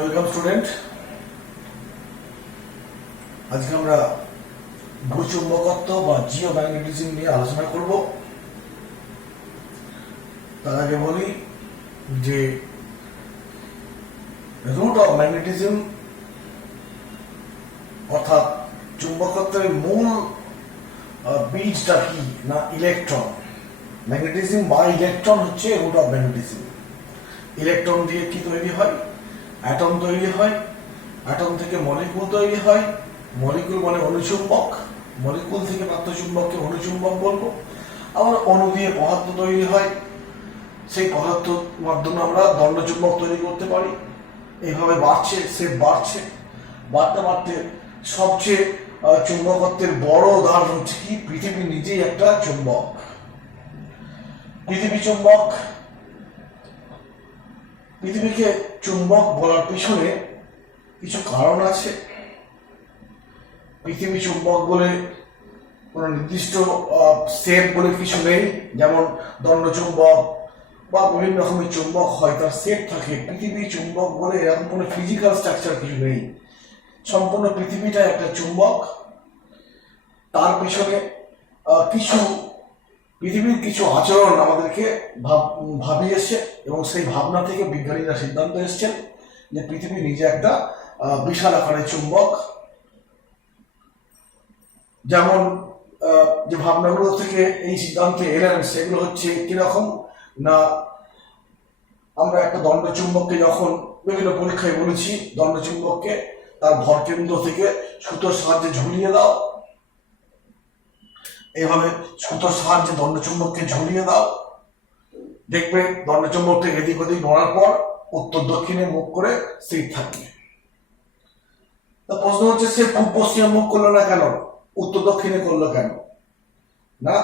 Welcome student. আজকে আমরা ভূচুম্বকত্ব বা জিওম্যাগনেটিজম নিয়ে আলোচনা করব। তার আগে বলি যে রুট অফ ম্যাগনেটিজম অর্থাৎ চুম্বকত্বের মূল বীজটা কি না ইলেকট্রন। ম্যাগনেটিজম বা ইলেকট্রন হচ্ছে রুট অফ ম্যাগনেটিজম। ইলেকট্রন দিয়ে কি তৈরি হয়? অ্যাটম তৈরি হয়। অ্যাটম থেকে মলিকুল তৈরি হয়। মলিকুল মানে অনুচুম্বক। মলিকুল থেকে প্রাপ্ত চুম্বককে অনুচুম্বক বলবো। আবার অণু দিয়ে পদার্থ তৈরি হয়। সেই পদার্থের মাধ্যমে আমরা দণ্ডচুম্বক তৈরি করতে পারি। এইভাবে বাড়ছে, সেট বাড়ছে, বাড়তে বাড়তে সবচেয়ে চুম্বকত্বের বড় উদাহরণ হচ্ছে কি পৃথিবী নিজেই একটা চুম্বক। পৃথিবী চুম্বক। পৃথিবীকে চুম্বক বলার পিছনে কিছু কারণ আছে। পৃথিবী চুম্বক বলে কোনো নির্দিষ্ট সেট বলে কিছু নেই, যেমন দণ্ডচুম্বক বা বিভিন্ন রকমের চুম্বক হয়, তার সেট থাকে। পৃথিবী চুম্বক বলে এরকম কোনো ফিজিক্যাল স্ট্রাকচার কিছু নেই। সম্পূর্ণ পৃথিবীটা একটা চুম্বক। তার পিছনে পৃথিবীর কিছু আচরণ আমাদেরকে ভাবিয়েছে এবং সেই ভাবনা থেকে বিজ্ঞানীরা সিদ্ধান্ত এসেছেন যে পৃথিবী নিজে একটা বিশাল আকারের চুম্বক। যেমন যে ভাবনাগুলো থেকে এই সিদ্ধান্তে এলেন সেগুলো হচ্ছে কিরকম না, আমরা একটা দণ্ডচুম্বককে যখন বিভিন্ন পরীক্ষায় বলেছি, দণ্ডচুম্বককে তার ভরকেন্দ্র থেকে সুতোর সাহায্যে ঝুলিয়ে দাও। এইভাবে সুতোর সাহায্যে দণ্ডচুম্বককে ঝুলিয়ে দাও, দেখবে দণ্ডচুম্বকটা এদিক ওদিক নড়ার পর উত্তর দক্ষিণে মুখ করে স্থির থাকবে। তা প্রশ্ন হচ্ছে সে পূর্ব পশ্চিমে মুখ করলো না কেন, উত্তর দক্ষিণে করলো কেন? না,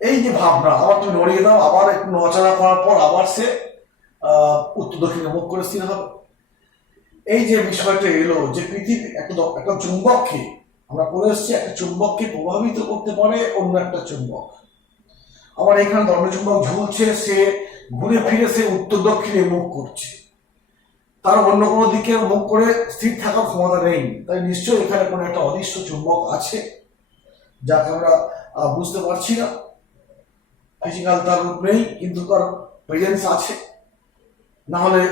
এই যে ভাবনা, আবার তুমি নড়িয়ে দাও, আবার একটু নড়াচড়া করার পর আবার সে উত্তর দক্ষিণে মুখ করে স্থির হবে। এই যে বিষয়টা এলো যে পৃথিবী একটা চুম্বককে, আমরা পড়ে এসেছি, একটা চুম্বককে প্রভাবিত করতে পারে অন্য একটা চুম্বক। আবার এখানে দণ্ডচুম্বক ঝুলছে, সে ঘুরে ফিরে সে উত্তর দক্ষিণে মুখ করছে, তার অন্য কোনো দিকে মুখ করে স্থির থাকার ক্ষমতা নেই। তাই নিশ্চয়ই এখানে কোনো একটা অদৃশ্য চুম্বক আছে যাকে আমরা বুঝতে পারছি না। ফিজিক্যাল তার রূপ নেই, কিন্তু তার প্রেজেন্স আছে। না হলে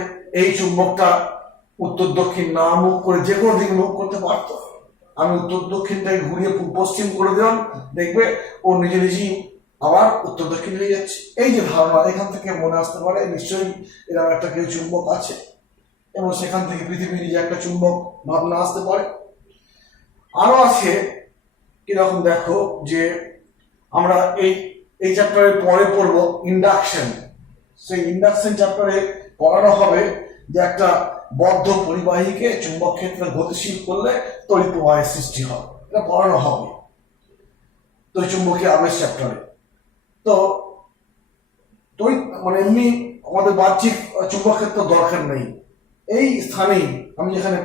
এই চুম্বকটা উত্তর দক্ষিণ না মুখ করে যে কোনো দিকে মুখ করতে পারত। আমি উত্তর দক্ষিণটাকে ঘুরিয়ে পূর্ব পশ্চিম করে দিলাম, দেখবে ও নিজে নিজেই আবার উত্তর দক্ষিণ হয়ে যাচ্ছে। এই যে ধারণা, এখান থেকে মনে আসতে পারে নিশ্চয়ই এরকম একটা কেউ চুম্বক আছে এবং সেখান থেকে পৃথিবী নিজে একটা চুম্বক ভাবনা আসতে পারে। আরো আছে কিরকম, দেখো যে আমরা এই চ্যাপ্টারে পরে পড়বো ইন্ডাকশন। সেই ইন্ডাকশন চ্যাপ্টারে পড়ানো হবে যে একটা বদ্ধ পরিবাহীকে চুম্বক ক্ষেত্রে গতিশীল করলে তড়িৎ প্রবাহের সৃষ্টি হয়। এটা পড়ানো হবে তড়িৎচুম্বকীয় আবেশ চ্যাপ্টারে। তো তড়িৎ মানে এমনি আমাদের বাহ্যিক চুম্বক ক্ষেত্র দরকার নেই। এই স্থানেই আমি যেখানে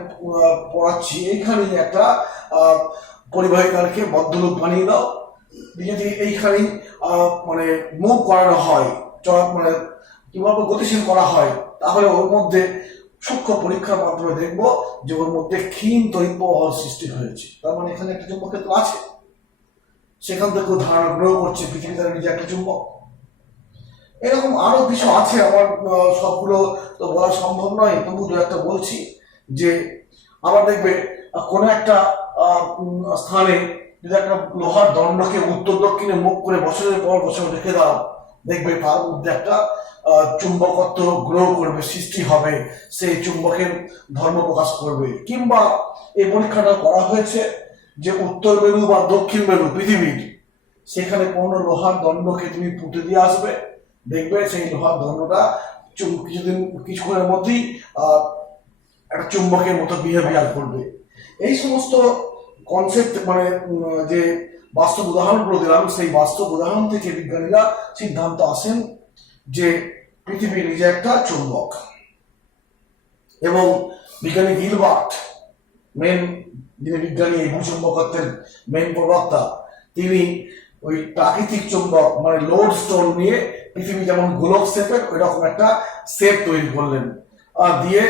পড়াচ্ছি এইখানেই একটা পরিবাহী তারকে বদ্ধলূপ বানিয়ে দাও। যদি এইখানেই মানে মুভ করানো হয়, মানে কিভাবে গতিশীল করা হয়, তাহলে ওর মধ্যে সূক্ষ্ম পরীক্ষার মাধ্যমে দেখবো যে ওর মধ্যে ক্ষীণ তড়িৎ প্রবাহ সৃষ্টি হয়েছে। তার মানে এখানে একটা চুম্বক ক্ষেত্র আছে। সেখান থেকে ধারণা গ্রহ করছে পৃথিবী তার নিজে একটা চুম্বক। এরকম আরো কিছু আছে, আমার সবগুলো তো বলা সম্ভব নয়, তবু দু একটা বলছি। যে আবার দেখবে কোনো একটা স্থানে যদি একটা লোহার দণ্ডকে উত্তর দক্ষিণে মুখ করে বছরের পর বছর রেখে দাও, দেখবে তার মধ্যে একটা চুম্বকত্ব গ্রহ করবে, সৃষ্টি হবে, সেই চুম্বকের ধর্ম প্রকাশ করবে। কিংবা এই পরীক্ষাটা করা হয়েছে যে উত্তর মেরু বা দক্ষিণ মেরু পৃথিবীর, সেখানে কোনো লোহার দণ্ডকে তুমি পুঁতে দিয়ে আসবে, দেখবে সেই লোহার দণ্ডটা কিছুক্ষণের মধ্যেই একটা চুম্বকের মতো বিহেভিয়ার করবে। এই সমস্ত কনসেপ্ট মানে যে বাস্তব উদাহরণগুলো দিলাম, সেই বাস্তব উদাহরণ থেকে বিজ্ঞানীরা সিদ্ধান্ত আসেন যে পৃথিবী নিজে একটা চুম্বক। এবং বিজ্ঞানী গিলবার্ট, যিনি বিজ্ঞানী এই ভূচুম্বকত্বের মেন প্রবক্তা, তিনি ওই প্রাকৃতিক চুম্বক মানে লোড স্টোন নিয়ে পৃথিবী যেমন গোলক শেপের ওই রকম একটা শেপ তৈরি করলেন, দিয়ে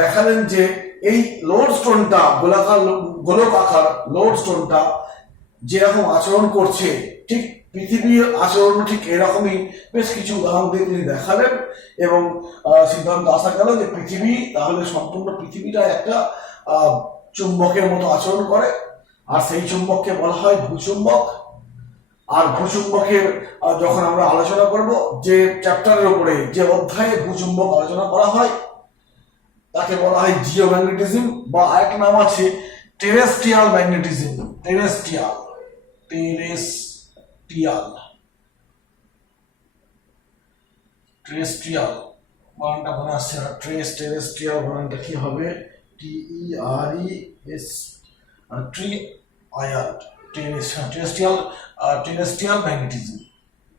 দেখালেন যে এই লোডস্টোনটা গোলক আকার লোডস্টোনটা যেরকম আচরণ করছে ঠিক পৃথিবীর আচরণ ঠিক এরকমই বেশ কিছু উদাহরণ দিয়ে তিনি দেখালেন এবং সিদ্ধান্ত আসা গেল যে পৃথিবী তাহলে সম্পূর্ণ পৃথিবীটা একটা চুম্বকের মতো আচরণ করে, আর সেই চুম্বককে বলা হয় ভূচুম্বক। আর ভূচুম্বকের যখন আমরা আলোচনা করব, যে চ্যাপ্টারের উপরে যে অধ্যায়ে ভূচুম্বক আলোচনা করা হয় তাকে বলা হয় জিওম্যাগনেটিজম, বা আরেকটা নাম আছে টেরেস্ট্রিয়াল ম্যাগনেটিজম। টেরেস্ট্রিয়াল বানানটা মনে আসছে না। টেরেস্ট্রিয়াল বানানটা কি হবে? TERES terrestrial magnetism.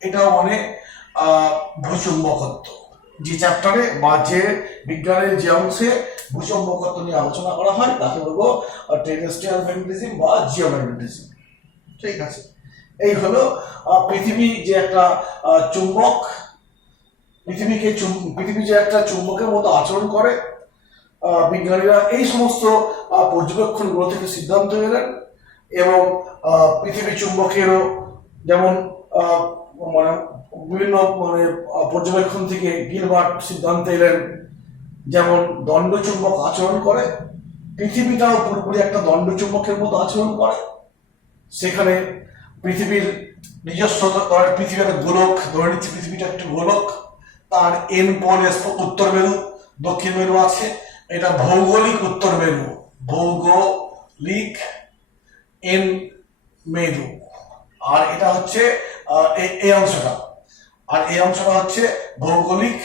এটাও মানে ভূচুম্বকত্ব। যে চ্যাপ্টারে বা যে বিজ্ঞানের যে অংশে ভূচুম্বকত্ব নিয়ে আলোচনা করা হয় তাকে বলবো টেরেস্ট্রিয়াল ম্যাগনেটিজম বা জিওম্যাগনেটিজম। ঠিক আছে, এই হলো পৃথিবী যে একটা চুম্বক, পৃথিবী যে একটা চুম্বকের মতো আচরণ করে। বিজ্ঞানীরা এই সমস্ত পর্যবেক্ষণগুলো থেকে সিদ্ধান্ত এলেন এবং পৃথিবী চুম্বকেরও যেমন মানে বিভিন্ন পর্যবেক্ষণ থেকে গিলবার্ট সিদ্ধান্ত এলেন যেমন দণ্ডচুম্বক আচরণ করে, পৃথিবীটাও পুরোপুরি একটা দণ্ডচুম্বকের মতো আচরণ করে। সেখানে পৃথিবীর নিজস্ব পৃথিবী একটা গোলক, ধরে নিচ্ছি পৃথিবীটা একটা গোলক, তার এন পোল উত্তর মেরু দক্ষিণ মেরু আছে। এটা ভৌগোলিক উত্তর মেরু, ভৌগোলিক এন মেরু। আর এটা হচ্ছে এই অংশটা, আর এই অংশটা হচ্ছে ভৌগোলিক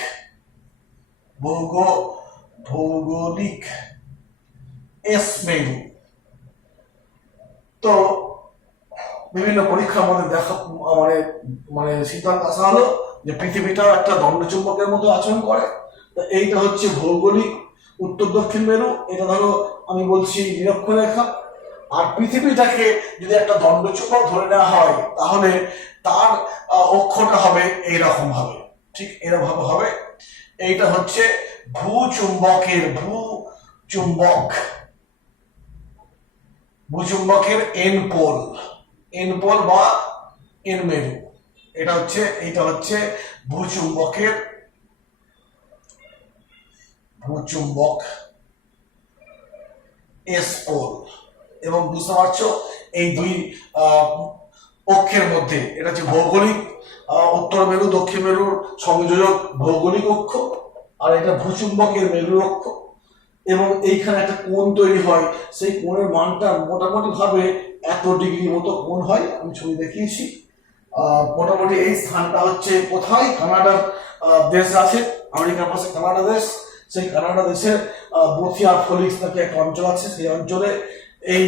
এস মেরু। তো বিভিন্ন পরীক্ষার মধ্যে দেখা মানে সিদ্ধান্ত আসা হলো যে পৃথিবীটা একটা দণ্ডচুম্বকের মতো আচরণ করে। এইটা হচ্ছে ভৌগোলিক উত্তর দক্ষিণ মেরু, এটা ধরো আমি বলছি নিরক্ষরেখা। আর পৃথিবীটাকে যদি একটা দণ্ডচুম্বক ধরে নেওয়া হয় তাহলে তার অক্ষটা হবে এইরকম ভাবে, ঠিক এরকম হবে। এইটা হচ্ছে ভূচুম্বকের এন পোল বা এন মেরু। এইটা হচ্ছে ভূচুম্বক এস পোল। এবং বুঝতে পারছো এই দুই অক্ষের মধ্যে এটা হচ্ছে ভৌগোলিক উত্তর মেরু দক্ষিণ মেরুর সংযোজক ভৌগোলিক অক্ষ, আর এটা ভূচুম্বকের মেরুর অক্ষ। এবং এইখানে একটা কোণ তৈরি হয়, সেই কোণের মানটা মোটামুটি ভাবে এত ডিগ্রি মতো কোণ হয়, আমি ছবি দেখিয়েছি। মোটামুটি এই স্থানটা হচ্ছে কোথায়? কানাডার দেশ আছে, আমেরিকার পাশে কানাডা দেশ। সেই কানাডা দেশের বোথিয়া ফলিক্স নাকি একটা অঞ্চল আছে, সেই অঞ্চলে এই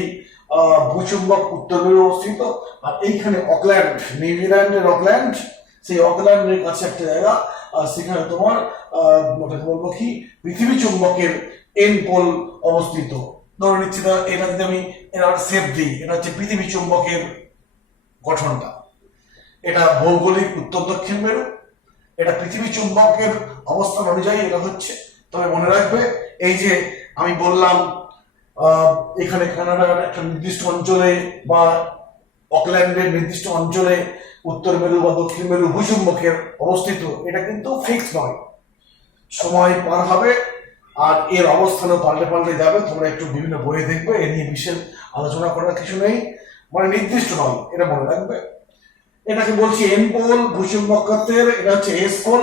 ভূচুম্বক উত্তর মেরু অবস্থিত। আর এইখানে অকল্যান্ড, নিউজিল্যান্ডের অকল্যান্ড, সেই অকল্যান্ডের কাছে একটা জায়গা, সেখানে তোমার বলবো কি পৃথিবী চুম্বকের এন পোল অবস্থিত। ধরে নিচ্ছি এটা যদি আমি সেপ দিই, এটা হচ্ছে পৃথিবী চুম্বকের গঠনটা। এটা ভৌগোলিক উত্তর দক্ষিণ মেরু, এটা পৃথিবী চুম্বকের অবস্থান অনুযায়ী এটা হচ্ছে। তবে মনে রাখবে এই যে আমি বললাম এখানে কানাডার একটা নির্দিষ্ট অঞ্চলে বা অকল্যান্ডের নির্দিষ্ট অঞ্চলে উত্তর মেরু বা দক্ষিণ মেরু ভূচুম্বকের অবস্থিত, এটা কিন্তু ফিক্স নয়, সময় পার হবে আর এর অবস্থানও পাল্টে যাবে। তোমরা একটু বিভিন্ন বইয়ে দেখবে, এ নিয়ে বিশেষ আলোচনা করার কিছু নেই, মানে নির্দিষ্ট নয়, এটা মনে রাখবে। এটাকে বলছি এন পোল ভূচুম্বকত্বের, এটা হচ্ছে এস পোল।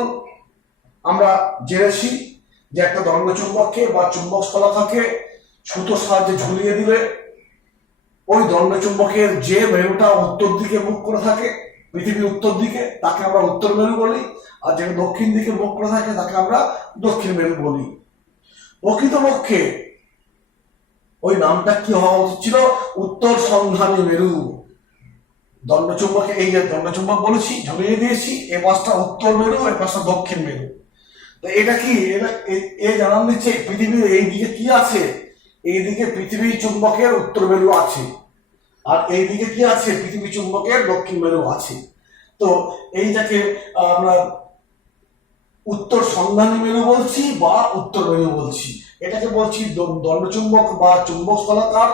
আমরা জেনেছি যে একটা দণ্ডচুম্বককে বা চুম্বক শলাকাকে সুতোর সাহায্যে ঝুলিয়ে দিলে ওই দণ্ডচুম্বকের যে মেরুটা উত্তর দিকে মুখ করে থাকে, পৃথিবীর উত্তর দিকে, তাকে আমরা উত্তর মেরু বলি। আর যেটা দক্ষিণ দিকে মুখ করে থাকে তাকে আমরা দক্ষিণ মেরু বলি। প্রকৃতপক্ষে ওই নামটা কি হওয়া উচিত ছিল? উত্তর সন্ধানী মেরু। দণ্ডচুম্বকে এই যে দণ্ডচুম্বক বলেছি, ঝুলিয়ে দিয়েছি, এ পাশটা উত্তর মেরু, এ পাশটা দক্ষিণ মেরু। তো এটা কি এ জানান দিচ্ছে পৃথিবীর এই দিকে কি আছে? এইদিকে পৃথিবী চুম্বকের উত্তর মেরু আছে, আর এইদিকে কি আছে? পৃথিবী চুম্বকের দক্ষিণ মেরু আছে। তো এইটাকে আমরা উত্তর সন্ধানী মেরু বলছি বা উত্তর মেরু বলছি। এটাকে বলছি দণ্ডচুম্বক বা চুম্বক স্থলাকার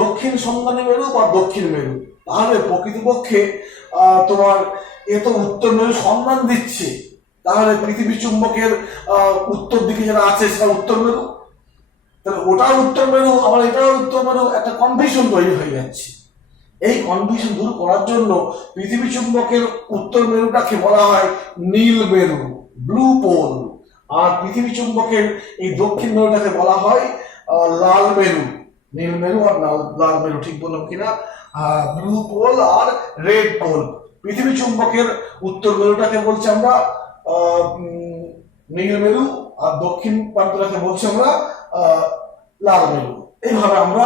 দক্ষিণ সন্ধানী মেরু বা দক্ষিণ মেরু। তাহলে প্রকৃতপক্ষে তোমার এ তো উত্তর মেরু সন্ধান দিচ্ছে, তাহলে পৃথিবী চুম্বকের উত্তর দিকে যেটা আছে সেটা উত্তর মেরু, তাহলে ওটাও উত্তর মেরু আবার এটাও উত্তর মেরু, একটা কনফিউশন তৈরি হয়ে যাচ্ছে। এই কনফিউশন দূর করার জন্য পৃথিবী চুম্বকের উত্তর মেরুটাকে বলা হয় নীল মেরু, ব্লু পোল, আর পৃথিবী চুম্বকের এই দক্ষিণ মেরুটাকে বলা হয় লাল মেরু। নীল মেরু আর লাল মেরু, ঠিক বললাম কিনা? ব্লু পোল আর রেড পোল। পৃথিবী চুম্বকের উত্তর মেরুটাকে বলছি আমরা নীল মেরু, আর দক্ষিণ প্রান্তটাকে বলছি আমরা লাল মেরু। এইভাবে আমরা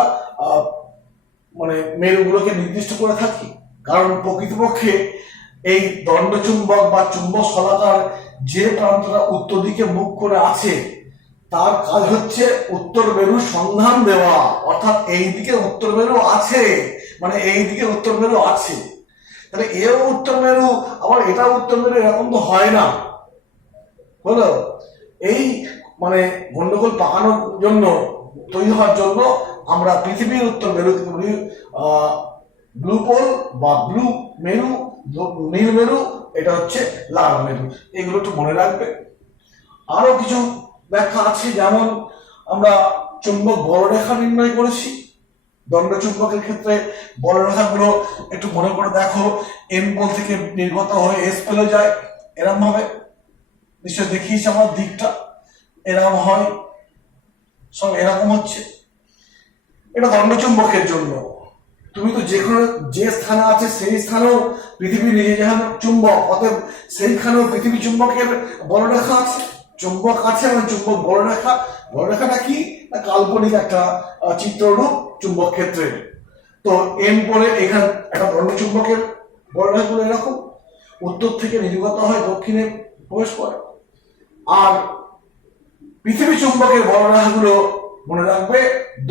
মানে মেরুগুলোকে নির্দিষ্ট করে থাকি, কারণ প্রকৃতপক্ষে এই দণ্ডচুম্বক বা চুম্বক স্থলাকার যে প্রান্তটা উত্তর দিকে মুখ করে আছে তার কাজ হচ্ছে উত্তর মেরুর সন্ধান দেওয়া, অর্থাৎ এই দিকে উত্তর মেরু আছে, মানে এই দিকে উত্তর মেরু আছে। তাহলে এও উত্তর মেরু আবার এটা উত্তর মেরু, এরকম তো হয় না। হলো এই মানে গন্ডগোল পাকানোর জন্য, তৈরি হওয়ার জন্য আমরা পৃথিবীর উত্তর মেরু ব্লু পোল বা ব্লু মেরু, নীল মেরু, এটা হচ্ছে লাল মেরু। এগুলো একটু মনে রাখবে। আরো কিছু ব্যাখ্যা আছে, যেমন আমরা চুম্বক বলরেখা নির্ণয় করেছি। দণ্ডচুম্বকের ক্ষেত্রে বলরেখাগুলো একটু মনে করে দেখো, এন পোল থেকে নির্গত হয়ে এস পেলে যায়, এরম ভাবে নিশ্চয় দেখিয়েছি আমার দিকটা, এরকম হয়, সব এরকম হচ্ছে। এটা দণ্ডচুম্বকের জন্য। তুমি তো যে স্থানে আছে সেই স্থানেও পৃথিবী নিজে যেখানে চুম্বক, অতএব সেইখানেও পৃথিবী চুম্বকের বলরেখা আছে, চুম্বক আছে, এবং চুম্বক বলরেখা। বলরেখাটা কি? কাল্পনিক একটা চিত্ররূপ চুম্বক ক্ষেত্রে। তো এন পরে এখানে একটা দণ্ডচুম্বকের বলরেখাগুলো এরকম উত্তর থেকে নির্গত হয়, দক্ষিণে প্রবেশ করে। আর পৃথিবী চুম্বকের বলরেখাগুলো মনে রাখবে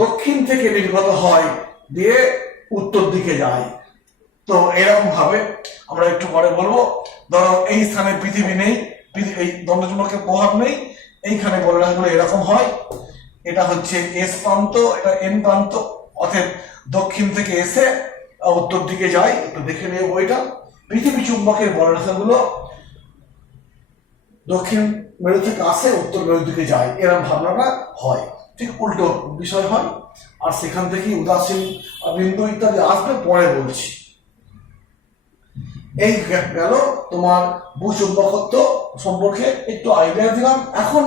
দক্ষিণ থেকে নির্গত হয়, দিয়ে উত্তর দিকে যায়। তো এরকম ভাবে আমরা একটু পরে বলবো। ধরো এই স্থানে পৃথিবী নেই, এই দণ্ডচুম্বকের প্রভাব নেই, এইখানে বলরেখাগুলো এরকম হয়। এটা হচ্ছে এস প্রান্ত, এটা এন প্রান্ত, অর্থাৎ দক্ষিণ থেকে এসে উত্তর দিকে যায়। একটু দেখে নিয়ে বইটা। পৃথিবী চুম্বকের বলরেখাগুলো দক্ষিণ মেরু থেকে আসে, উত্তর মেরুর দিকে যায়, এরকম ভাবনাটা হয়। ঠিক উল্টো বিষয় হয়, আর সেখান থেকে উদাসীন বিন্দু ইত্যাদি আসবে, পরে বলছি। এই গেল তোমার ভূচুম্বকত্ব সম্পর্কে একটু আইডিয়া দিলাম। এখন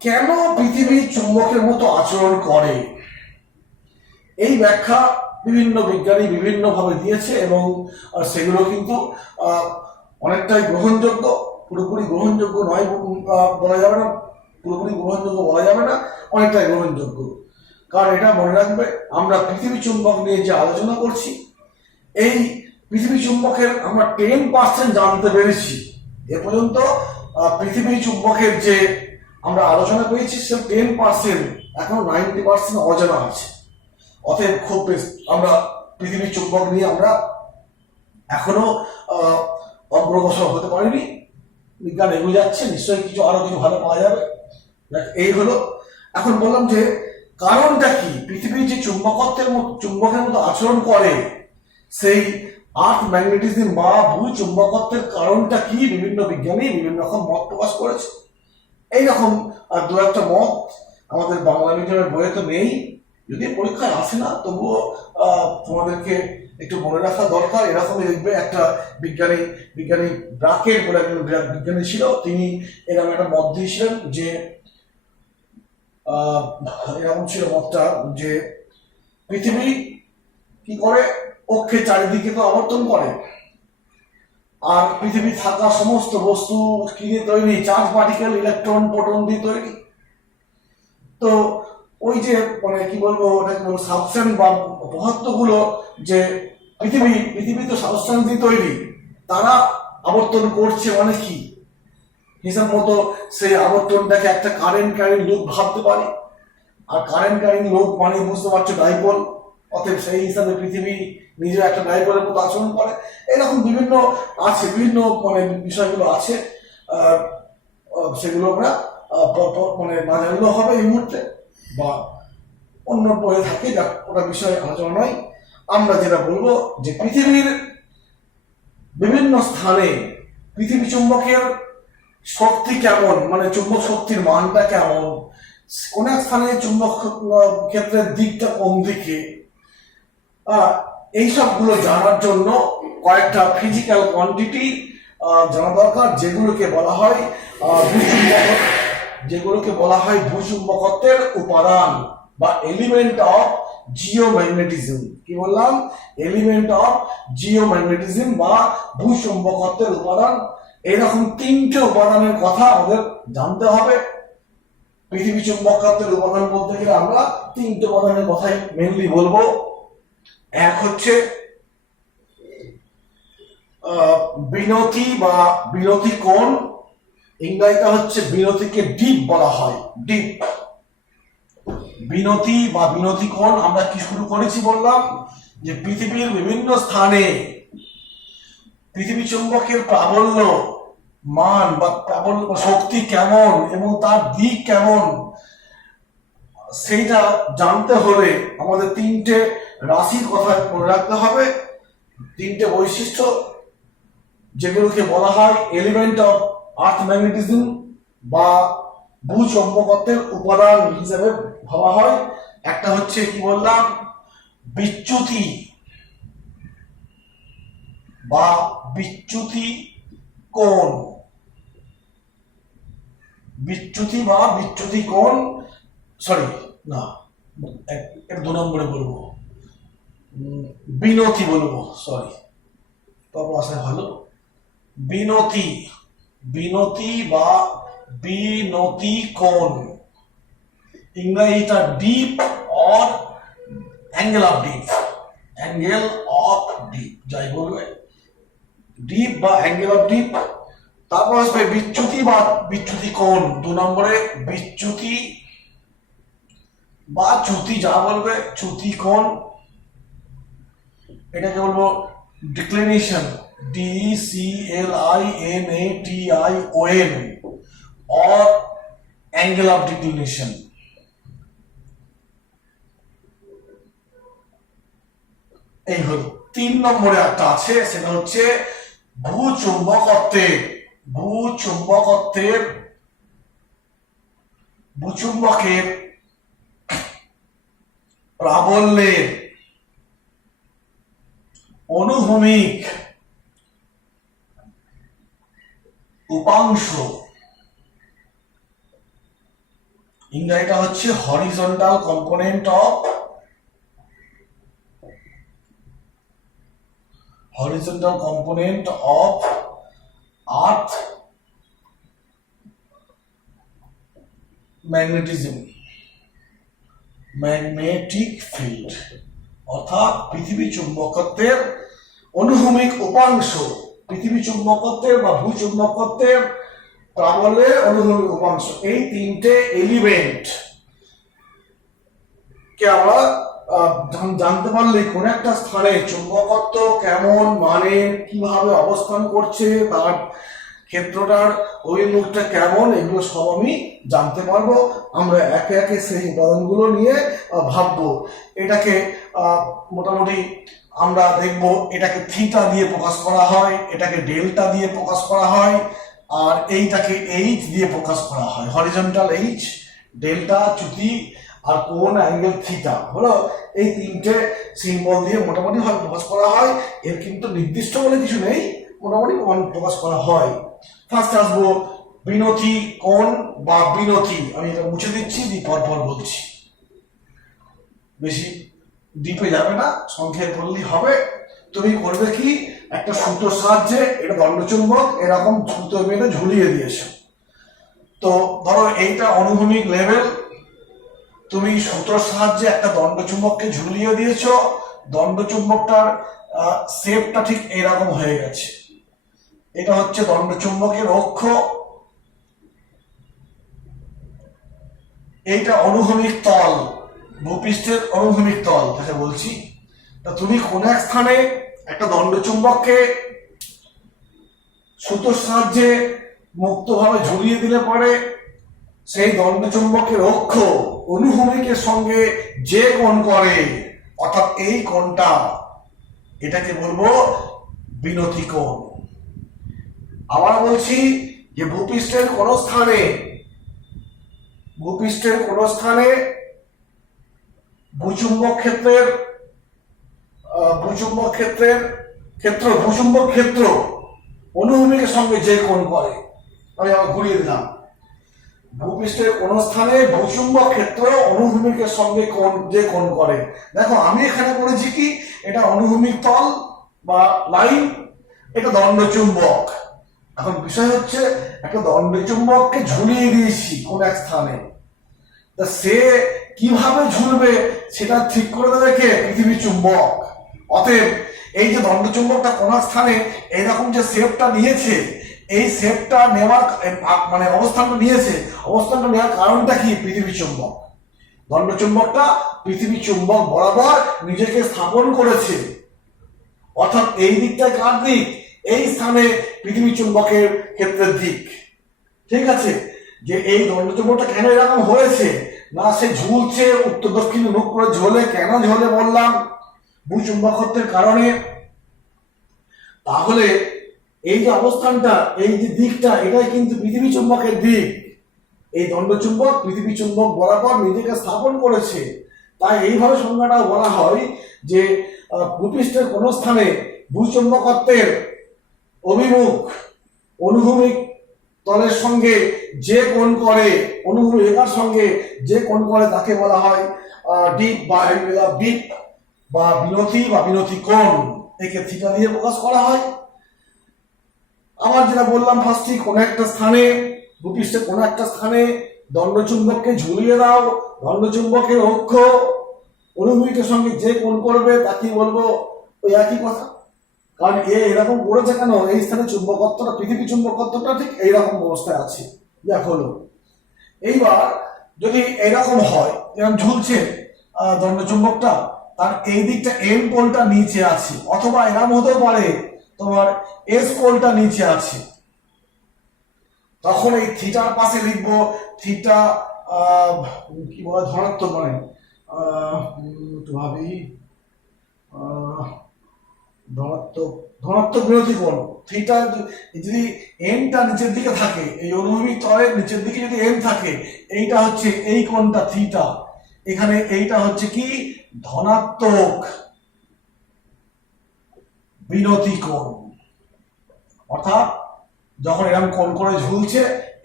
কেন পৃথিবী চুম্বকের মতো আচরণ করে, এই ব্যাখ্যা বিভিন্ন বিজ্ঞানী বিভিন্ন ভাবে দিয়েছে, এবং সেগুলো কিন্তু অনেকটাই গ্রহণযোগ্য, পুরোপুরি গ্রহণযোগ্য নয় বলা যাবে না, পুরোপুরি গ্রহণযোগ্য বলা যাবে না, অনেকটাই গ্রহণযোগ্য। কারণ এটা মনে রাখবে, আমরা পৃথিবী চুম্বক নিয়ে যে আলোচনা করছি, এই পৃথিবী চুম্বকের আমরা 10% জানতে পেরেছি এ পর্যন্ত। পৃথিবী চুম্বকের যে আমরা আলোচনা করেছি সে 10%, এখনো 90% অজানা আছে। অতএব খুব আমরা পৃথিবীর চুম্বক নিয়ে আমরা এখনো অগ্রসর হতে পারিনি। বিজ্ঞান এগিয়ে যাচ্ছে, নিশ্চয়ই আরো কিছু ভালো পাওয়া যাবে। এই হলো। এখন বললাম যে কারণটা কি, পৃথিবীর যে চুম্বকের মতো আচরণ করে, সেই আর্থ ম্যাগনেটিজম বা ভূচুম্বকত্বের কারণটা কি, বিভিন্ন বিজ্ঞানী বিভিন্ন রকম মত প্রকাশ করেছে। এইরকম দু একটা মত আমাদের বাংলা মিডিয়ামের বইয়ে তো নেই, যদি পরীক্ষায় আসে না, তবুও তোমাদেরকে একটু মনে রাখা দরকার। এরকমই দেখবে একটা বিজ্ঞানী ব্রাকেট বলে একজন বিজ্ঞানী ছিল, তিনি এরকম একটা মত দিয়েছিলেন যে এরকম ছিল মতটা যে পৃথিবী কি করে, অক্ষের চারিদিকে তো আবর্তন করে, আর পৃথিবী থাকা সমস্ত বস্তু কি দিয়ে তৈরি, চার্জ পার্টিকেল, ইলেকট্রন, প্রোটন দিয়ে তৈরি। তো ওই যে মানে কি বলবো, ওটাকে বলবো সাবস্টেন্স বা পদার্থগুলো, যে পৃথিবী তো সাবস্টেন্স দিয়ে তৈরি, তারা আবর্তন করছে মানে কি, হিসাব মতো সেই আবর্তনটাকে একটা কারেন্ট ক্যারিং লুপ ভাবতে পারি। আর কারেন্ট ক্যারিং লুপ মানে বুঝতে পারছো ডাইপোল, অতএব সেই হিসাবে পৃথিবী নিজে একটা ডাইপোলের মতো আচরণ করে। এরকম বিভিন্ন আছে, বিভিন্ন মানে বিষয়গুলো আছে, সেগুলো আমরা মানে না জানলেও হবে এই মুহূর্তে, বা অন্য পড়ে থাকে, যা ওটা বিষয়ে আলোচনা নয়। আমরা যেটা বলবো যে পৃথিবীর বিভিন্ন স্থানে পৃথিবী চুম্বকের শক্তি কেমন, মানে চুম্বক শক্তির মানটা কেমন, কোন এক স্থানে চুম্বক ক্ষেত্রের দিকটা কোন দিকে, এইসবগুলো জানার জন্য কয়েকটা ফিজিক্যাল কোয়ান্টিটি জানা দরকার, যেগুলোকে বলা হয় ভূচুম্বকত্বের উপাদান বা এলিমেন্ট অফ জিওম্যাগনেটিজম। কি বললাম? এলিমেন্ট অফ জিওম্যাগনেটিজম বা ভূচুম্বকত্বের উপাদান। এরকম তিনটে উপাদানের কথা আমাদের জানতে হবে। পৃথিবী চুম্বকত্বের উপাদান বলতে গেলে আমরা তিনটে উপাদানের কথাই মেনলি বলবো। এক হচ্ছে বিনতি বা বিনতি কোণ, ইংরেজিটা হচ্ছে বিনতিকে ডিপ বলা হয়, ডিপ। বিনতি বা বিনতি কোণ আমরা কি শুরু করেছি বললাম যে পৃথিবীর বিভিন্ন স্থানে পৃথিবী চুম্বকের প্রাবল্য মান বা প্রাবল্য শক্তি কেমন এবং তার দিক কেমন, সেইটা জানতে হলে আমাদের তিনটে রাশির কথা মনে রাখতে হবে, তিনটে বৈশিষ্ট্য, যেগুলোকে বলা হয় এলিমেন্ট অফ আর্থ ম্যাগনেটিজম বা ভূচম্বকত্বের উপাদান হিসেবে ভাবা হয়। একটা হচ্ছে কি বললাম, বিচ্যুতি বা বিচ্যুতি কোণ, বিচ্যুতি বা বিচ্যুতি কোণ, সরি না, এটা 2 নম্বরে বলবো, বিনতি বলবো, সরি, তবে আসায় ভালো, বিনতি, বিনতি বা বিনতি কোণ, ইংরেজিটা deep or angle of deep, angle of deep যাই বলবে, ডিপ বা অ্যাঙ্গেল অফ ডিপ। তারপর আসবে বিচ্যুতি বা বিচ্যুতি কোণ, 2 নম্বরে বিচ্যুতি বা চ্যুতি যা বলবে, চ্যুতি কোণ। এটাকে বলবো ডিক্লিনেশন, DCLINATION or angle of declination। এই হলো। 3 নম্বরে একটা আছে, সেটা হচ্ছে ভূচুম্বকত্বের, ভূচুম্বকের প্রাবল্যের অনুভূমিক উপাংশ, ইংরেজিটা হচ্ছে horizontal component of, horizontal component of earth magnetism, magnetic field, অর্থাৎ পৃথিবী চুম্বকত্বের অনুভূমিক উপাংশ, পৃথিবী চুম্বকত্বের বা ভূচুম্বকত্বের প্রাবল্যের অনুভূমিক উপাংশ। এই তিনটে এলিমেন্ট কে আমরা জানতে পারলে কোন একটা স্থানে চুম্বকত্ব কেমন, মানে কিভাবে অবস্থান করছে, তার ক্ষেত্রটার অভিমুখটা কেমন, এগুলো সব আমি জানতে পারবো। আমরা একে একে সেই উপাদানগুলো নিয়ে ভাববো। এটাকে মোটামুটি আমরা দেখব, এটাকে থিটা দিয়ে প্রকাশ করা হয়, এটাকে ডেল্টা দিয়ে প্রকাশ করা হয়, আর এইটাকে এইচ দিয়ে প্রকাশ করা হয়, হরিজন্টাল এইচ, ডেল্টা চ্যুতি, আর কোন অ্যাঙ্গেল থিটা হলো। এই তিনটে সিম্বল দিয়ে মোটামুটি ভাবে প্রকাশ করা হয়। এর কিন্তু নির্দিষ্ট বলে কিছু নেই, মোটামুটি প্রকাশ করা হয়। ফার্স্ট আসবো বিনতি কোণ বা বিনতি, আমি এটা মুছে দিচ্ছি, দিয়ে পর বলছি, বেশি ডিপে যাবে না, সংক্ষেপে বললেই হবে। তুমি করবে কি, একটা সুতোর সাহায্যে, এটা দণ্ডচুম্বক, এরকম সুতো মেরে ঝুলিয়ে দিয়েছো। তো ধরো এইটা অনুভূমিক লেভেল, তুমি সুতোর সাহায্যে একটা দণ্ডচুম্বককে ঝুলিয়ে দিয়েছো, দণ্ডচুম্বকটার শেপটা ঠিক এরকম হয়ে গেছে। এটা হচ্ছে দণ্ডচুম্বকের অক্ষ, এইটা অনুভূমিক তল, ভূপৃষ্ঠের অনুভূমিক তল যাকে বলছি। তা তুমি কোন এক স্থানে একটা দণ্ডচুম্বককে সুতোর সাহায্যে মুক্তভাবে ঝুলিয়ে দিলে পরে সেই দণ্ড চুম্বকের অক্ষ অনুভূমিকের সঙ্গে যে কোণ করে, অর্থাৎ এই কোণটা, এটাকে বলবো বিনতি কোণ। আবার বলছি যে ভূপৃষ্ঠের কোন স্থানে ভূচুম্বক ক্ষেত্র অনুভূমিকের সঙ্গে যে কোণ করে, আমি আবার ঘুরিয়ে দিলাম, ভূপৃষ্ঠের কোন স্থানে ভূচুম্বক ক্ষেত্র অনুভূমিকের সঙ্গে যে কোণ করে। দেখো আমি এখানে করেছি কি, এটা অনুভূমিক তল বা লাইন, এটা দণ্ড চুম্বক। এখন বিষয় হচ্ছে একটা দণ্ড চুম্বককে ঝুলিয়ে দিয়েছি কোন এক স্থানে, তা সে কিভাবে ঝুলবে সেটা ঠিক করে দেবে কে? পৃথিবী চুম্বক। অতএব এই যে দণ্ড চুম্বকটা কোন এক স্থানে এইরকম যে শেপটা নিয়েছে, এই শেপটা নেওয়ার মানে অবস্থানটা নেওয়ার কারণটা কি? পৃথিবী চুম্বক। দণ্ড চুম্বকটা পৃথিবী চুম্বক বরাবর নিজেকে স্থাপন করেছে, অর্থাৎ এই দিকটা কার দিক? এই স্থানে পৃথিবী চুম্বকের ক্ষেত্রের দিক। ঠিক আছে, যে এই দণ্ড চুম্বকটা কেন এরকম হয়েছে না, সে ঝুলছে উত্তর দক্ষিণ মুখ করে। ঝোলে কেন ঝোলে বললাম? ভূচুম্বকত্বের কারণে। তাহলে এই যে অবস্থানটা, এই যে দিকটা, এটাই কিন্তু পৃথিবী চুম্বকের দিক। এই দণ্ড চুম্বক পৃথিবী চুম্বক বরাবর নিজেকে স্থাপন করেছে। তাই এইভাবে সংজ্ঞাটা বলা হয় যে ভূপৃষ্ঠের কোন স্থানে ভূচুম্বকত্বের অভিমুখ অনুভূমিক তলের সঙ্গে যে কোণ করে, অনুভূমিক রেখার সঙ্গে যে কোণ করে, তাকে বলা হয় ডিপ বা বিনতি কোণ। একে থিটা দিয়ে প্রকাশ করা হয়। আবার যেটা বললাম ফার্স্টে, কোন একটা স্থানে, ভূপৃষ্ঠে কোন একটা স্থানে দণ্ড চুম্বককে ঝুলিয়ে দাও, দণ্ড চুম্বকের অক্ষ অনুভূমিকের সঙ্গে যে কোণ করবে তাকে বলবো ওই একই কথা। কারণ এরকম করেছে কেন? এই স্থানে চুম্বকত্বটা, পৃথিবী চুম্বকত্বটা ঠিক এইরকম অবস্থায় আছে। দেখো এইবার যদি এরকম হয়, যেমন ঝুলছে দণ্ড চুম্বকটা, তার এই দিকটা এন পোলটা নিচে আছে, অথবা এরকম হতে পারে তোমার এস পোলটা নিচে আছে, তখন এই থিটার পাশে লিখবো থিটা কি বলে ধনাত্মক, মানে একটু ভাবি, ধনাত্মক বিরতি কোণ। থিটা যদি এনটা নিচের দিকে থাকে, এই অনুভূমিক তলের নিচের দিকে যদি এন থাকে, এইটা হচ্ছে এই কোণটা থিটা। এখানে এইটা হচ্ছে কি? ধনাত্মক বিনতি কোণ। অর্থাৎ যখন এরকম কোণ করে ঝুলছে,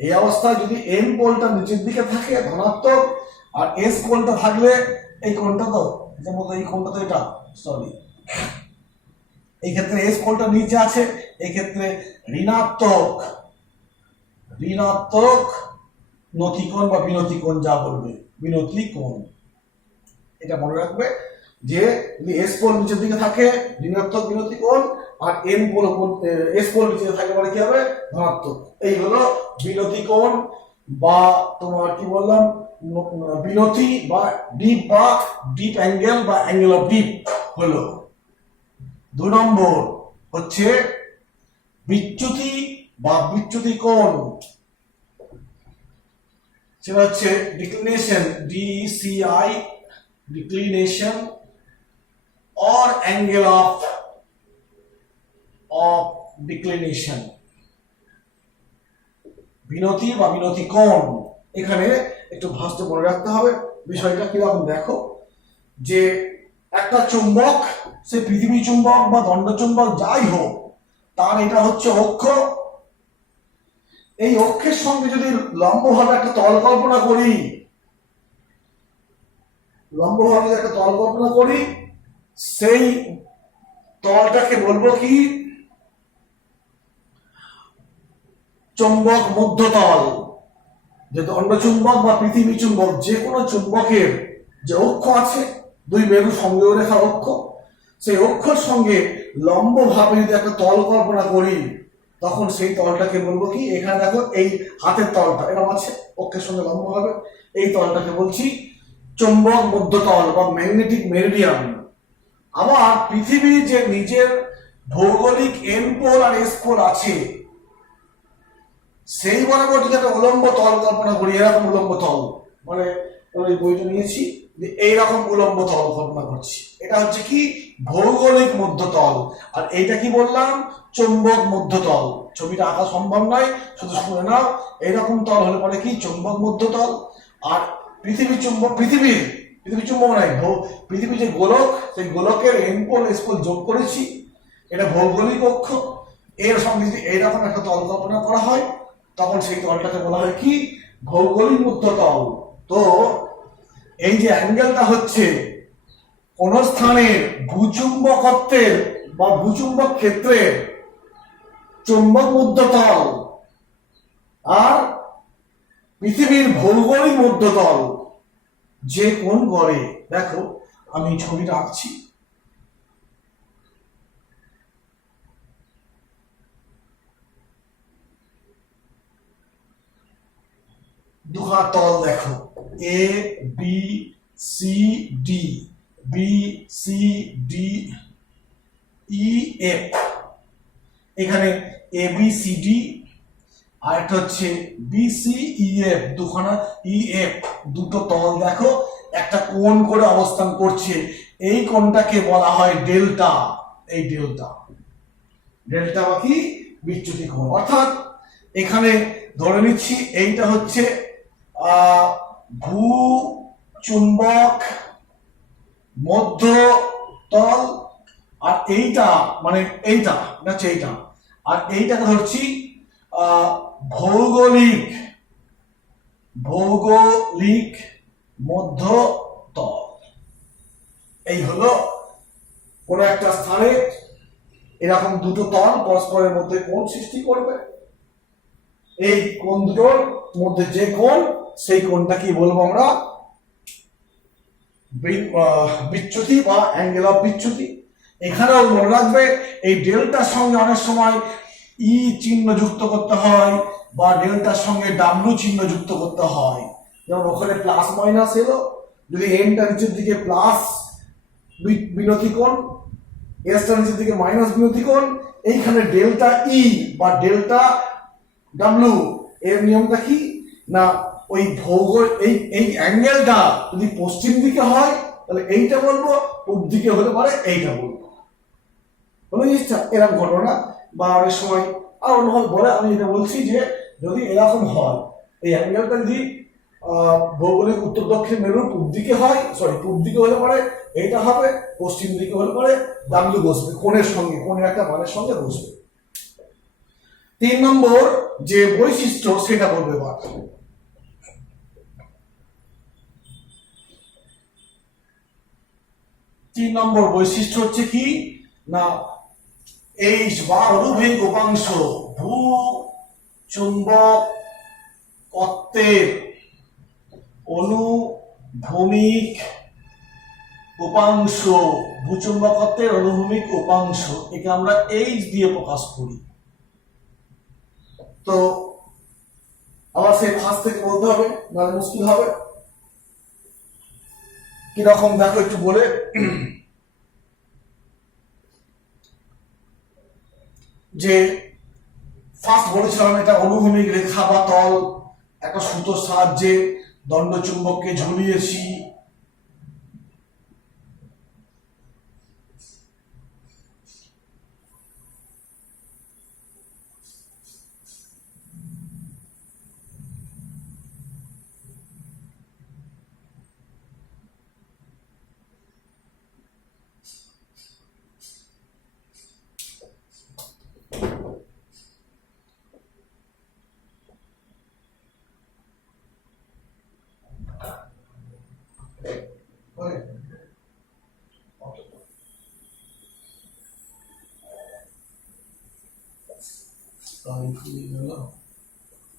এই অবস্থায় যদি এন পোলটা নিচের দিকে থাকে ধনাত্মক, আর এস কোণটা থাকলে, এই কোণটা তো যেমন এই কোণটা তো এটা, সরি, এই ক্ষেত্রে এস কোণটা নিচে আছে, এই ক্ষেত্রে ঋণাত্মক নতিকোণ বা বিনতি কোণ, যা বলবে বিনতি কোণ। এটা মনে রাখবে যে এস পোল নিচের দিকে থাকে ঋণাত্মক বিনতি কোণ, আর এস পোল নিচে থাকে মানে কি হবে? ধনাত্মক। এই হলো বিনতি কোণ, বা তোমার কি বললাম, বিনতি বা ডিপ অ্যাঙ্গেল বা অ্যাঙ্গেল অফ ডিপ হলো। 2 নম্বর হচ্ছে বিচ্যুতি বা বিচ্যুতি কোণ। সেটা হচ্ছে ডিক্লিনেশন, DCI, ডিক্লিনেশন or angle of declination, বিনতি বা বিনতি কোণ। এখানে একটু ভাস্ত মনে রাখতে হবে বিষয়টা কিরকম। দেখো যে একটা চুম্বক, সে পৃথিবী চুম্বক বা দণ্ড চুম্বক যাই হোক, তার এটা হচ্ছে অক্ষ। এই অক্ষের সঙ্গে যদি লম্বভাবে একটা তল কল্পনা করি, সেই তলটাকে বলবো কি? চুম্বক মধ্যতল। যে দণ্ড চুম্বক বা পৃথিবী চুম্বক, যে কোনো চুম্বকের যে অক্ষ আছে, 2 মেরু সংযোগ রেখার অক্ষ, সেই অক্ষর সঙ্গে লম্বভাবে যদি একটা তল কল্পনা করি, তখন সেই তলটাকে বলবো কি? এখানে দেখো এই হাতের তলটা এরকম আছে, অক্ষের সঙ্গে লম্বভাবে, এই তলটাকে বলছি চুম্বক মধ্যতল বা ম্যাগনেটিক মেরিডিয়ান। আবার পৃথিবীর যে নিজের ভৌগোলিক এন পোল আর এস পোল আছে, সেই বরাবর যদি একটা উলম্ব তল কল্পনা করি, এরকম উলম্ব তল, মানে ওই বইটা নিয়েছি যে এইরকম উলম্ব তল কল্পনা করছি, এটা হচ্ছে কি ভৌগোলিক মধ্যতল। আর এইটা কি বললাম, চৌম্বক মধ্যতল। ছবিটা আঁকা সম্ভব নয়, শুধু শুনে নাও। এইরকম তল হলে পরে কি চৌম্বক মধ্যতল। আর পৃথিবীর চুম্বক, পৃথিবীর চুম্বক নাই, পৃথিবীর যে গোলক, সেই গোলকের এন পোল এস পোল যোগ করেছি, এটা ভৌগোলিক অক্ষ। এর সঙ্গে যদি এইরকম একটা তল কল্পনা করা হয়, তখন সেই তলটাকে বলা হয় কি ভৌগোলিক মধ্যতল। তো এই যে অ্যাঙ্গেলটা হচ্ছে কোন স্থানের ভূচুম্বকত্বের বা ভূচুম্বক ক্ষেত্রের চুম্বক মধ্যতল আর পৃথিবীর ভৌগোলিক মধ্যতল যে কোণ গড়ে। দেখো আমি ছবিটা আঁকছি, দুখানা তল দেখো, A B C D, B C D E F. এখানে এ বি সি ডি আর একটা হচ্ছে বি সি ই এফ, দুখানা ই এফ, দুটো তল দেখো একটা কোণ করে অবস্থান করছে। এই কোণটাকে বলা হয় ডেল্টা। এই ডেল্টা বা কি বিচ্যুতি কোণ। অর্থাৎ এখানে ধরে নিচ্ছি এইটা হচ্ছে ভূ চুম্বক মধ্যতল, আর এইটা মানে এইটা হচ্ছে এইটা, আর এইটাকে ধরছি ভৌগোলিক মধ্যতল। এই হলো কোন একটা স্থানে এরকম দুটো তল পরস্পরের মধ্যে কোণ সৃষ্টি করবে। এই কোণ দুটোর মধ্যে যে কোণ, সেই কোণটা কি বলবো আমরা, বিচ্যুতি বা অ্যাঙ্গেল অফ বিচ্যুতি। এখানেও মনে রাখবে এই ডেল্টার সঙ্গে অনেক সময় ই চিহ্ন যুক্ত করতে হয় বা ডেল্টার সঙ্গে ডাব্লিউ চিহ্ন যুক্ত করতে হয়। যেমন ওখানে প্লাস মাইনাস এলো, যদি এনটা নিচের দিকে প্লাস বিনতি কোণ, এসটা নিচের দিকে মাইনাস বিনতি কোণ, এইখানে ডেল্টা ই বা ডেল্টা ডাব্লিউ এর নিয়মটা কি না, ওই ভৌগোল এই অ্যাঙ্গেলটা যদি পশ্চিম দিকে হয় তাহলে এইটা বলবো, পূর্ব দিকে হলে পরে এইটা বলবো। কোনো জিনিসটা এরকম ঘটনা বা অনেক সময় আর অন্যভাবে বলে, আমি এটা বলছি যে যদি এরকম হয়, এই অ্যাঙ্গেলটা যদি ভৌগোলিক উত্তর দক্ষিণ মেরুর পূর্ব দিকে হয়, পূর্ব দিকে হলে পরে এইটা হবে, পশ্চিম দিকে হলে পরে ডাব্লিউ বসবে, কোণের সঙ্গে, কোণের একটা মানের সঙ্গে বসবে। 3 নম্বর যে বৈশিষ্ট্য সেটা বলবে এবার। 3 নম্বর বৈশিষ্ট্য হচ্ছে কি না, এইচ বা অনুভূমিক উপাংশ ভূ চুম্বকত্বের অনুভূমিক উপাংশ, ভূচুম্বকত্বের অনুভূমিক উপাংশ, একে আমরা এইচ দিয়ে প্রকাশ করি। তো আবার সেই ফার্স্ট থেকে বলতে হবে, নাহলে মুশকিল হবে। কিরকম দেখো একটু বলে, যে ফার্স্ট বলেছিলাম এটা অনুভূমিক রেখা বা তল, একটা সুতোর সাহায্যে দণ্ডচুম্বককে ঝুলিয়েছি।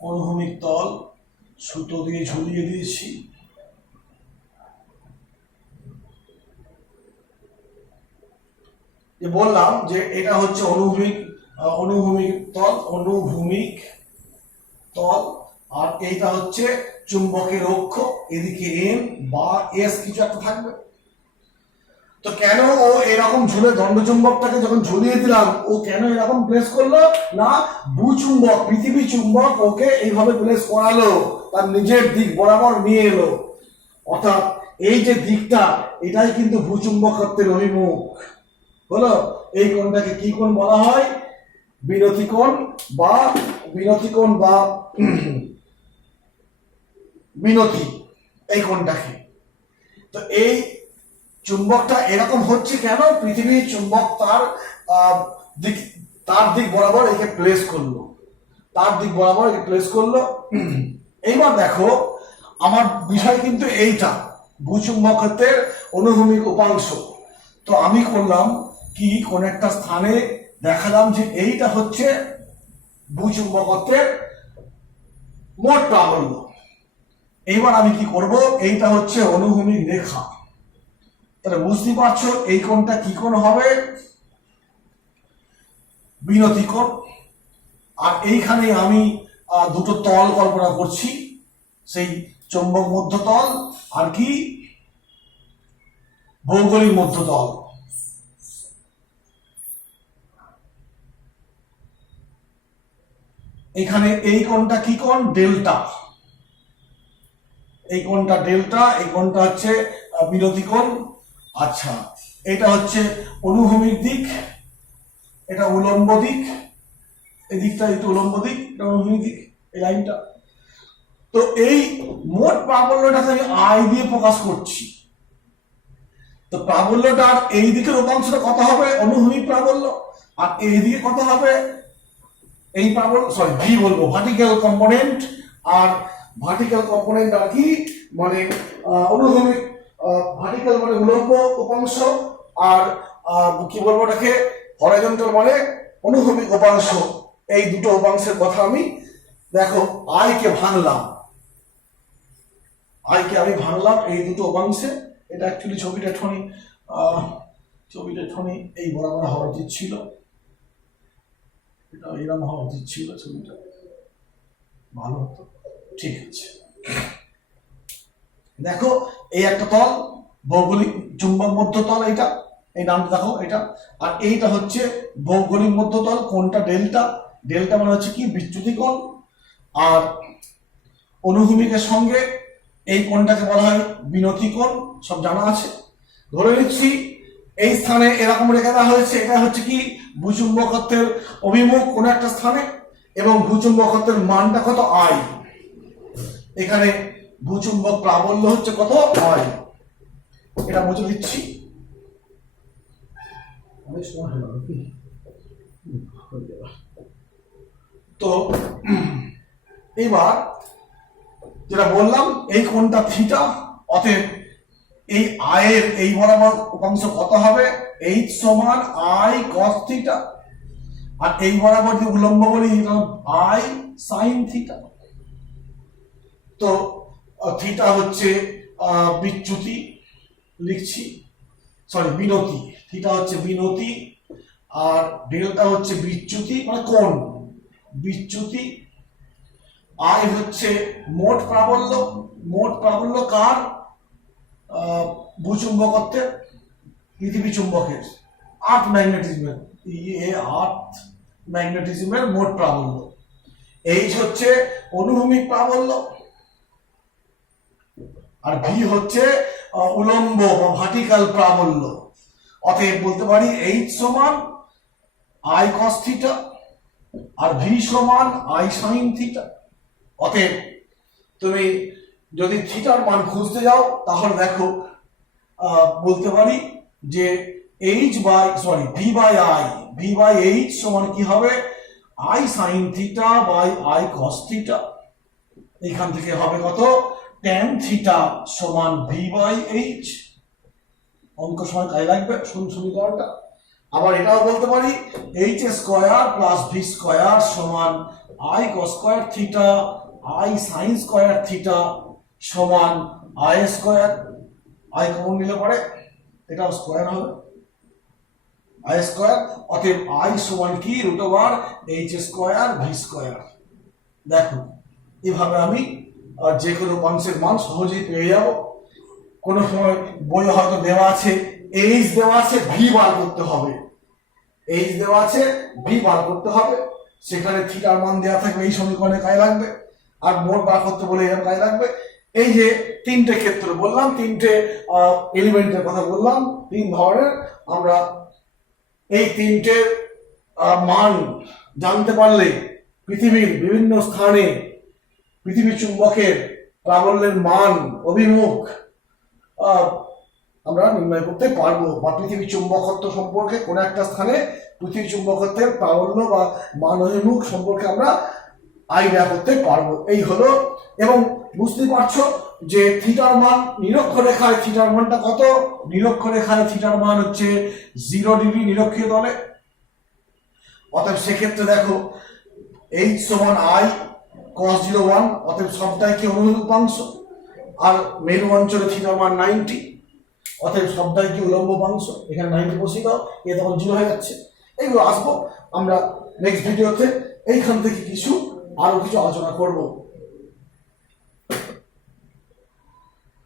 অনুভূমিক তল সুতো দিয়ে ঝুলিয়ে দিয়েছি। বললাম যে এটা হচ্ছে অনুভূমিক তল, আর এইটা হচ্ছে চুম্বকের অক্ষ, এদিকে এম বা এস কিছু একটা থাকবে। তো কেন ও এরকম ঝুলে দণ্ডচুম্বকটাকে যখন ঝুলিয়ে দিলাম ও কেন এরকম প্লেস করলো না ভূচুম্বক পৃথিবী চুম্বক ওকে এইভাবে প্লেস করালো তার নিজের দিক বরাবর নিয়ে এলো অর্থাৎ এই যে দিকটা এটাই কিন্তু ভূচুম্বকত্বের অভিমুখ হলো এই কোণটাকে কি কোণ বলা হয় বিনতি কোণ বা বিনতি এই কোণটাকে তো এই চুম্বকটা এরকম হচ্ছে কেন পৃথিবীর চুম্বক তার দিক বরাবর একে প্লেস করলো এইবার দেখো আমার বিষয় কিন্তু এইটা ভূচুম্বকত্বের অনুভূমিক উপাংশ তো আমি করলাম কি কোন একটা স্থানে দেখালাম যে এইটা হচ্ছে ভূচুম্বকত্বের মোট প্রাবল্য এইবার আমি কি করব এইটা হচ্ছে অনুভূমিক রেখা তাহলে বুঝতে পারছো এই কোণটা কি কোণ হবে বিনতি কোণ আর এইখানে আমি দুটো তল কল্পনা করছি সেই চৌম্বক মধ্যতল আর কি ভৌগোলিক মধ্যতল এখানে এই কোণটা কি কোণ ডেল্টা এই কোণটা ডেল্টা এই কোণটা হচ্ছে বিরতি কোণ আচ্ছা এটা হচ্ছে অনুভূমিক দিক এটা উলম্ব দিক এই দিকটা একটু উলম্ব দিক এটা অনুভূমিক দিক এই লাইনটা তো এই মোট প্রাবল্যটাকে আমি আই দিয়ে প্রকাশ করছি তো প্রাবল্যটার এই দিকের উপাংশটা কত হবে অনুভূমিক প্রাবল্য আর এই দিকে কত হবে এই প্রাবল্য ভি বলবো ভার্টিক্যাল কম্পোনেন্ট আর ভার্টিক্যাল কম্পোনেন্ট আর কি মানে অনুভূমিক ভার্টিক্যাল মানে উলম্ব উপাংশ আর কি বলবো ওটাকে হরাইজন্টাল মানে অনুভূমিক উপাংশ এই দুটো উপাংশের কথা আমি দেখো আইকে আমি ভাঙলাম এই দুটো উপাংশে এটা অ্যাকচুয়ালি ছবিটা ঠনি এই বরাবর হওয়া উচিত ছিল এটা এরকম হওয়া উচিত ছিল ছবিটা ভালো হতো ঠিক আছে দেখো এই একটা তল ভৌগোলিক চুম্বক মধ্যতল এইটা এই নামটা দেখো এটা আর এইটা হচ্ছে ভৌগোলিক মধ্যতল কোণটা ডেল্টা মানে হচ্ছে কি বিচ্যুতি কোণ আর অনুভূমিকের সঙ্গে এই কোণটাকে বলা হয় বিনতি কোণ সব জানা আছে ধরে নিচ্ছি এই স্থানে এরকম রেখে দেওয়া হয়েছে এটা হচ্ছে কি ভূচুম্বকত্বের অভিমুখ কোন একটা স্থানে এবং ভূচুম্বকত্বের মানটা কত আই এখানে ভূচুম্বক প্রাবল্য হচ্ছে কত আই এটা বুঝে দিচ্ছি তো এবার যেটা বললাম এই কোণটা থিটা অতএব এই আয়ের এই বরাবর উপাংশ কত হবে এইচ সমান আই কস থিটা আর এই বরাবর যে উলম্ব বলি আই সাইন থিটা তো থিটা হচ্ছে বিচ্যুতি লিখছি বিনতি থিটা হচ্ছে বিনতি আর ডেল্টা হচ্ছে বিচ্যুতি মানে কোণ বিচ্যুতি আই হচ্ছে মোট প্রাবল্য কার ভূচুম্বকত্বের পৃথিবী চুম্বকের আর্থ ম্যাগনেটিজমের মোট প্রাবল্য এইচ হচ্ছে অনুভূমিক প্রাবল্য আর ভি হচ্ছে উলম্ব বা ভার্টিক্যাল প্রাবল্য অতএব বলতে পারি এইচ সমান আই কস থিটা আর ভি সমান আই সাইন থিটা অতএব তুমি যদি থিটার মান খুঁজতে যাও তাহলে দেখো বলতে পারি যে ভি বাই এইচ সমান কি হবে I sine theta by I cos theta এখান থেকে হবে কত tan থিটা সমান ভি বাই এইচ অঙ্ক সময় কাজে লাগবে সমীকরণটা আবার এটাও বলতে পারি H square plus V square সমান I cos square theta I sine square theta সমান আই স্কয়ার আই কমন নিলে পরে এটাও স্কয়ার হবে আই স্কয়ার অতএব আই সমান কি root over H square V square দেখো এভাবে আমি যে কোনো উপাংশের মান সহজেই পেয়ে যাব কোনো সময় বই হয়তো দেওয়া আছে এইচ দেওয়া আছে, ভি বার করতে হবে। এইচ দেওয়া আছে, ভি বার করতে হবে। সেখানে থিটার মান দেওয়া থাকবে, এই সমীকরণে কাজে লাগবে। আর মোট বার করতে বলে এরকম কাজে লাগবে। এই যে তিনটে ক্ষেত্র বললাম, তিনটে এলিমেন্টের কথা বললাম, তিন ধরনের, আমরা এই তিনটে মান জানতে পারলে পৃথিবীর বিভিন্ন স্থানে পৃথিবী চুম্বকের প্রাবল্যের মান, অভিমুখ আমরা নির্ণয় করতে পারবো, বা পৃথিবী চুম্বকত্ব সম্পর্কে কোন একটা স্থানে পৃথিবী চুম্বকত্বের প্রাবল্য বা মান, অভিমুখ সম্পর্কে আমরা আইডিয়া করতে পারবো। এই হলো। এবং বুঝতে পারছো যে থিটার মান, নিরক্ষরেখায় থিটার মানটা কত? নিরক্ষরেখায় থিটার মান হচ্ছে 0 ডিগ্রি নিরক্ষীয় তলে। অতএব সেক্ষেত্রে দেখো h সমান i cos 01, অতএব সবটাই কি অনুভূমিক উপাংশ। আর মেরু অঞ্চলে থিটার মান 90, অতএব সবটাই কি উলম্ব উপাংশ। এখানে 90 বসিয়ে দাও, এ তখন 0 হয়ে যাচ্ছে। এইগুলো আসবো আমরা নেক্সট ভিডিওতে। এইখান থেকে আরো কিছু আলোচনা করবো।